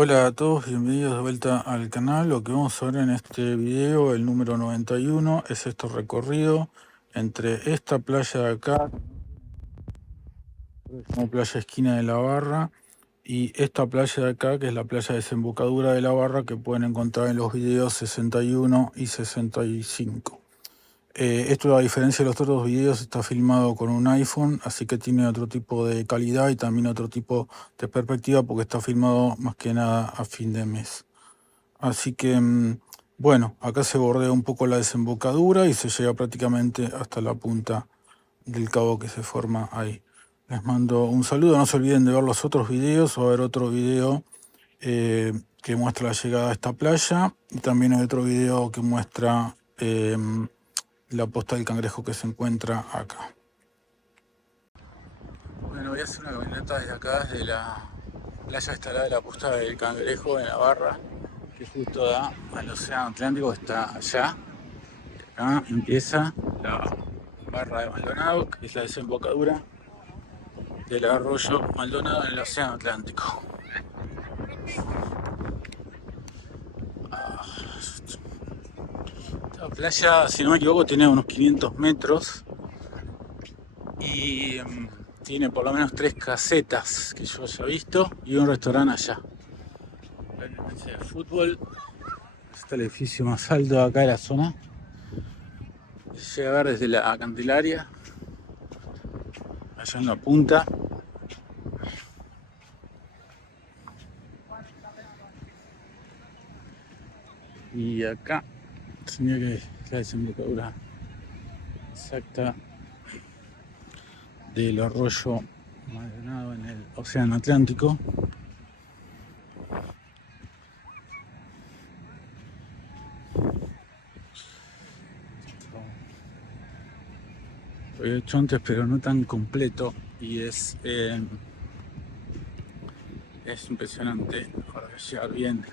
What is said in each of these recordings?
Hola a todos, bienvenidos de vuelta al canal. Lo que vamos a ver en este video, el número 91, es este recorrido entre esta playa de acá, como playa Esquina de la Barra, y esta playa de acá, que es la playa Desembocadura de la Barra, que pueden encontrar en los videos 61 y 65. Esto, a diferencia de los otros videos, está filmado con un iPhone, así que tiene otro tipo de calidad y también otro tipo de perspectiva, porque está filmado más que nada a fin de mes. Así que, bueno, acá se bordea un poco la desembocadura y se llega prácticamente hasta la punta del cabo que se forma ahí. Les mando un saludo, no se olviden de ver los otros videos. Va a haber otro video que muestra la llegada a esta playa, y también hay otro video que muestra la posta del cangrejo que se encuentra acá. Bueno, voy a hacer una caminata desde acá, desde la playa instalada de la posta del cangrejo en la Barra, que justo da al océano Atlántico, que está allá. Acá empieza la Barra de Maldonado, que es la desembocadura del arroyo Maldonado en el océano Atlántico. Esta playa, si no me equivoco, tiene unos 500 metros y tiene por lo menos 3 casetas que yo haya visto y un restaurante allá. La cancha de fútbol, está el edificio más alto de acá de la zona. Se llega a ver desde la Candelaria, allá en la punta. Y acá tenía que la desembocadura exacta del arroyo Maldonado en el océano Atlántico. Lo he hecho antes, pero no tan completo, y es impresionante. Ahora voy a llegar bien.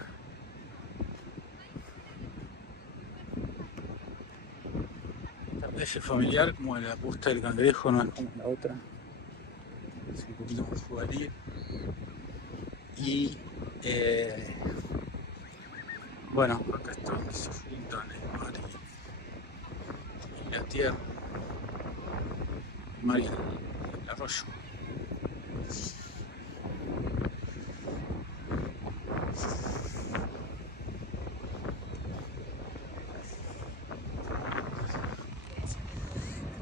Esta playa es familiar, como la posta del cangrejo, no es como la otra. Es un poquito más juvenil. Y bueno, acá está donde se juntan el mar y la tierra, el mar y el arroyo.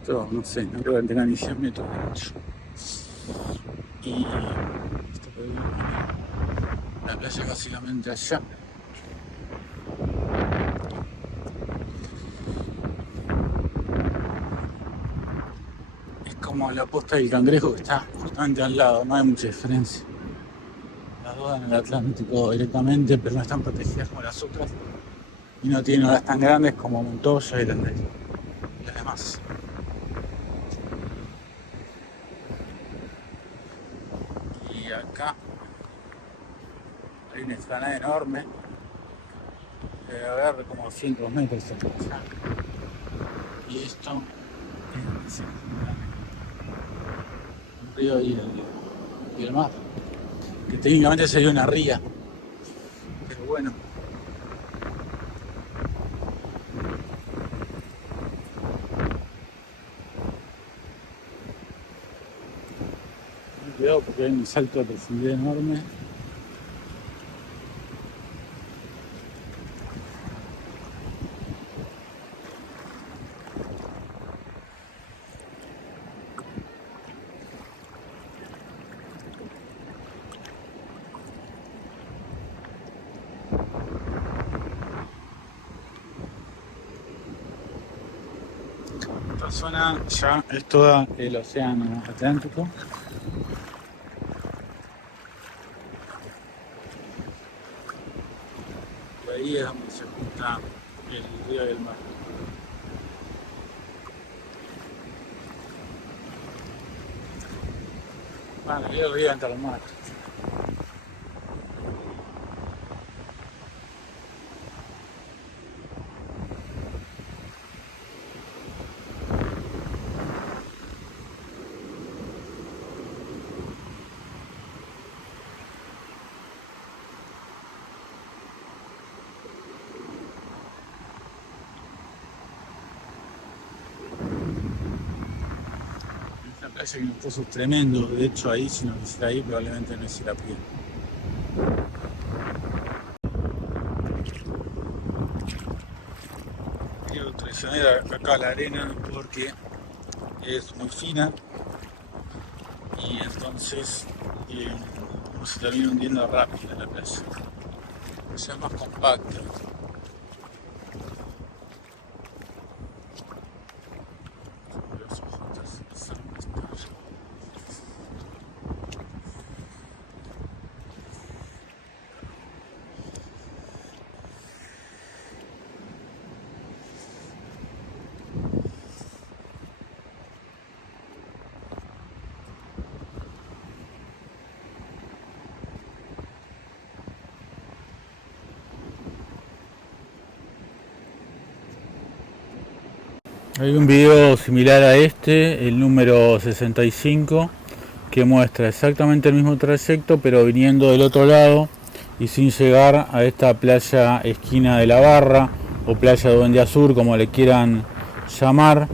Esto, no sé, no creo que tenga ni 100 metros de ancho. Y esto puede ir la playa básicamente allá. Es como la posta del cangrejo, que está justamente al lado, no hay mucha diferencia. Las dos en el Atlántico directamente, pero no están protegidas como las otras. Y no tienen olas tan grandes como Montoya y las demás. Y acá hay una explanada enorme, debe haber como 200 metros hasta allá. Y esto es el río y el mar, que técnicamente sería una ría, pero bueno. Cuidado porque hay un salto de profundidad enorme. Esta zona ya es toda el océano Atlántico. Y ahí es donde se junta el río y el mar. Bueno, el río entra al mar. Parece que un pozo tremendo. De hecho, ahí, si no quisiera ir, probablemente no hiciera pie. Quiero traicionar acá la arena porque es muy fina y entonces uno se termina hundiendo rápido en la playa. O sea, es más compacta. Hay un video similar a este, el número 65, que muestra exactamente el mismo trayecto, pero viniendo del otro lado y sin llegar a esta playa esquina de la Barra o playa de Buendía Sur, como le quieran llamar.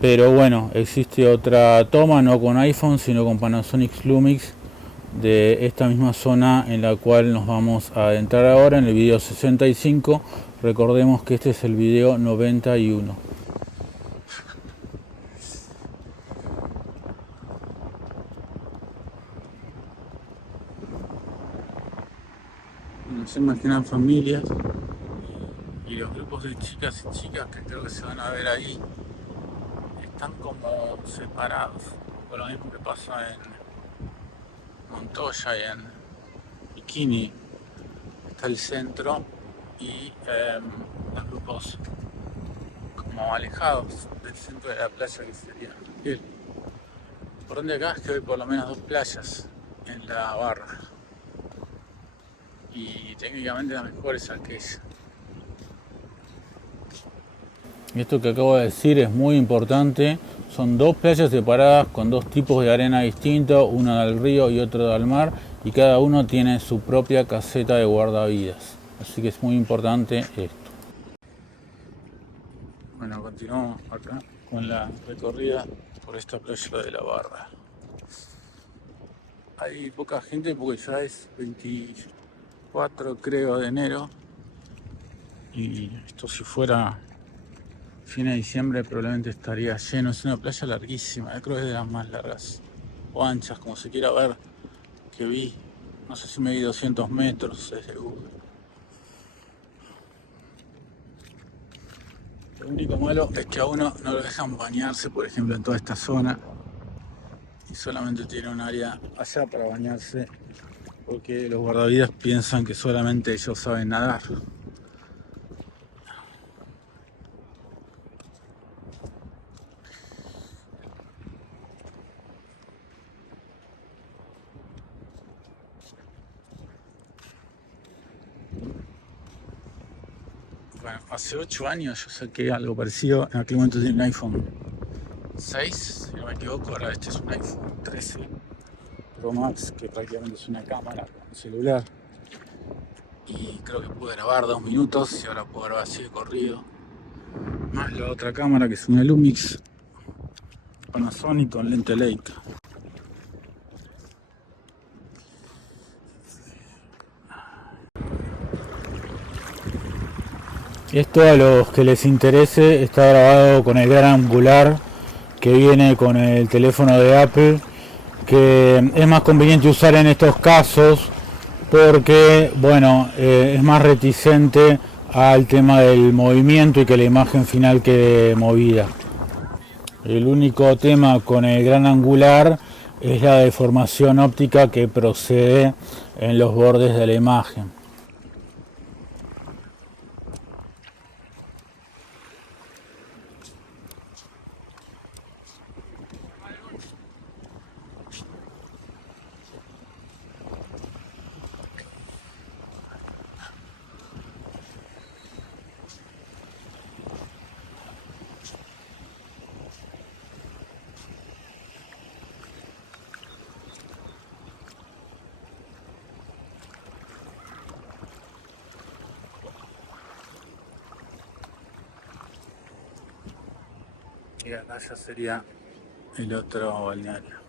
Pero bueno, existe otra toma, no con iPhone, sino con Panasonic Lumix, de esta misma zona en la cual nos vamos a adentrar ahora en el video 65. Recordemos que este es el video 91. Se imaginan familias y los grupos de chicas y chicas que creo que se van a ver ahí están como separados, por lo mismo que pasa en Montoya y en Bikini. Está el centro y los grupos como alejados del centro de la playa, que sería el. Por donde acá es que hay por lo menos 2 playas en la Barra y técnicamente la mejor es aquella. Esto que acabo de decir es muy importante. Son 2 playas separadas con 2 tipos de arena distintos, una del río y otra del mar, y cada uno tiene su propia caseta de guardavidas. Así que es muy importante esto. Bueno, continuamos acá con la recorrida por esta playa de la Barra. Hay poca gente porque ya es 24, creo, de enero. Y esto, si fuera fin de diciembre, probablemente estaría lleno. Es una playa larguísima, creo que es de las más largas o anchas, como se quiera ver, que vi. No sé si me di 200 metros desde Google. Lo único malo es que a uno no lo dejan bañarse, por ejemplo, en toda esta zona. Y solamente tiene un área allá para bañarse, porque los guardavidas piensan que solamente ellos saben nadar. Bueno, hace 8 años yo saqué algo parecido. En aquel momento tenía un iPhone 6, si no me equivoco. Ahora este es un iPhone 13 Pro Max, que prácticamente es una cámara con celular. Y creo que pude grabar 2 minutos y ahora puedo grabar así de corrido. Más la otra cámara, que es una Lumix Panasonic con lente Leica. Esto, a los que les interese, está grabado con el gran angular que viene con el teléfono de Apple, que es más conveniente usar en estos casos porque, bueno, es más reticente al tema del movimiento y que la imagen final quede movida. El único tema con el gran angular es la deformación óptica que procede en los bordes de la imagen. Y acá ya sería el otro balneario.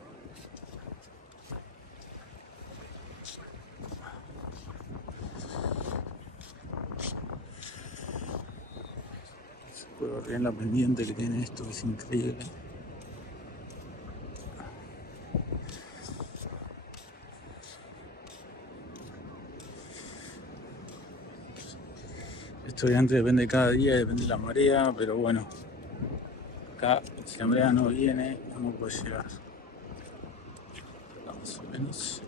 Se puede ver bien la pendiente que tiene esto, que es increíble. Esto obviamente depende de cada día, depende de la marea, pero bueno, acá si la marea no viene, no puede llegar. Acá más o menos.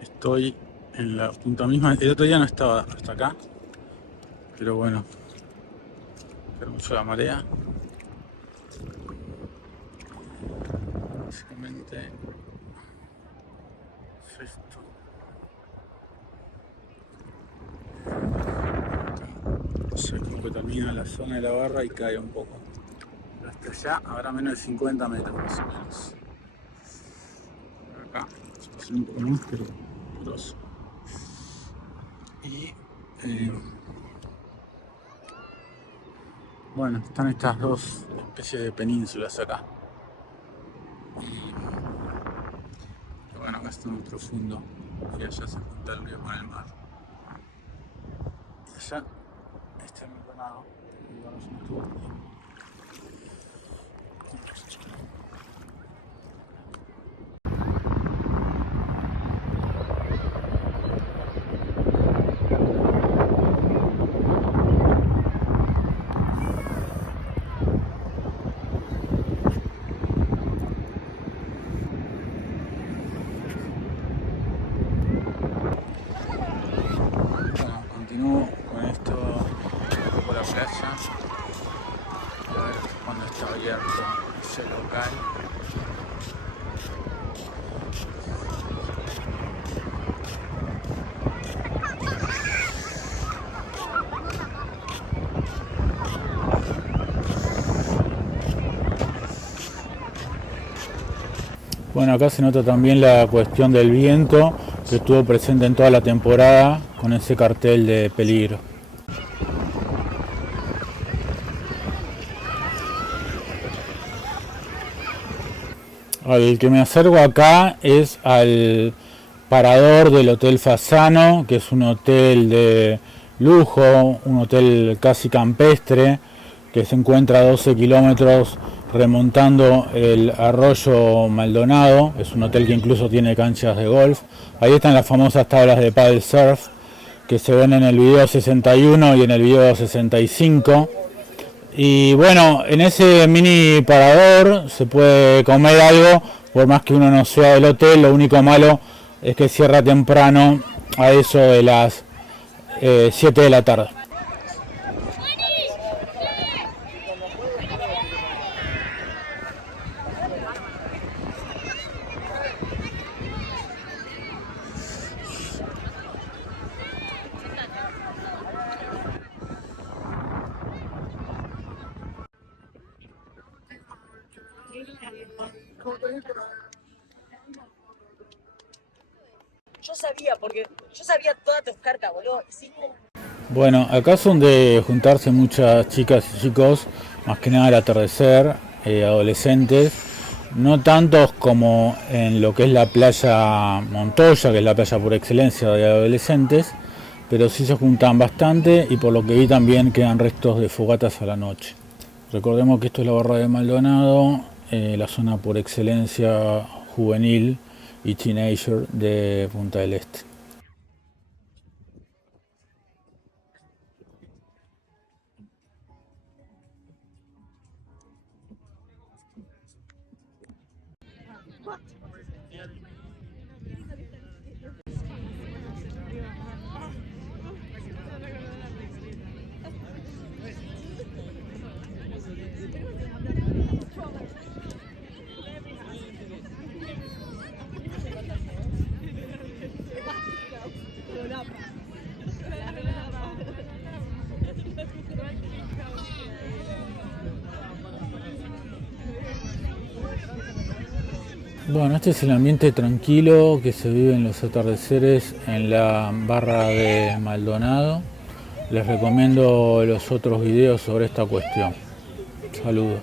Estoy en la punta misma. El otro día no estaba hasta acá, pero bueno, pero mucho la marea. Básicamente es esto. Ya como que termina la zona de la barra y cae un poco. Pero hasta allá habrá menos de 50 metros más o menos. Acá se puede hacer un poco más, pero grosso. Y bueno, están estas dos especies de penínsulas acá. Y bueno, acá está muy profundo y allá se junta el río con el mar. Y allá está el Maldonado, y vamos un tour. Continúo con esto por la playa, a ver cuando está abierto ese local. Bueno, acá se nota también la cuestión del viento que estuvo presente en toda la temporada con ese cartel de peligro. Al que me acerco acá es al parador del Hotel Fasano, que es un hotel de lujo, un hotel casi campestre, que se encuentra a 12 kilómetros remontando el arroyo Maldonado. Es un hotel que incluso tiene canchas de golf. Ahí están las famosas tablas de paddle surf que se ven en el video 61 y en el video 65. Y bueno, en ese mini parador se puede comer algo, por más que uno no sea del hotel. Lo único malo es que cierra temprano, a eso de las 7 de la tarde. Yo sabía todas tus cartas, boludo. Bueno, acá son de juntarse muchas chicas y chicos, más que nada al atardecer, adolescentes, no tantos como en lo que es la playa Montoya, que es la playa por excelencia de adolescentes, pero sí se juntan bastante y por lo que vi también quedan restos de fogatas a la noche. Recordemos que esto es la barra de Maldonado, la zona por excelencia juvenil y teenager de Punta del Este. Bueno, este es el ambiente tranquilo que se vive en los atardeceres en la barra de Maldonado. Les recomiendo los otros videos sobre esta cuestión. Saludos.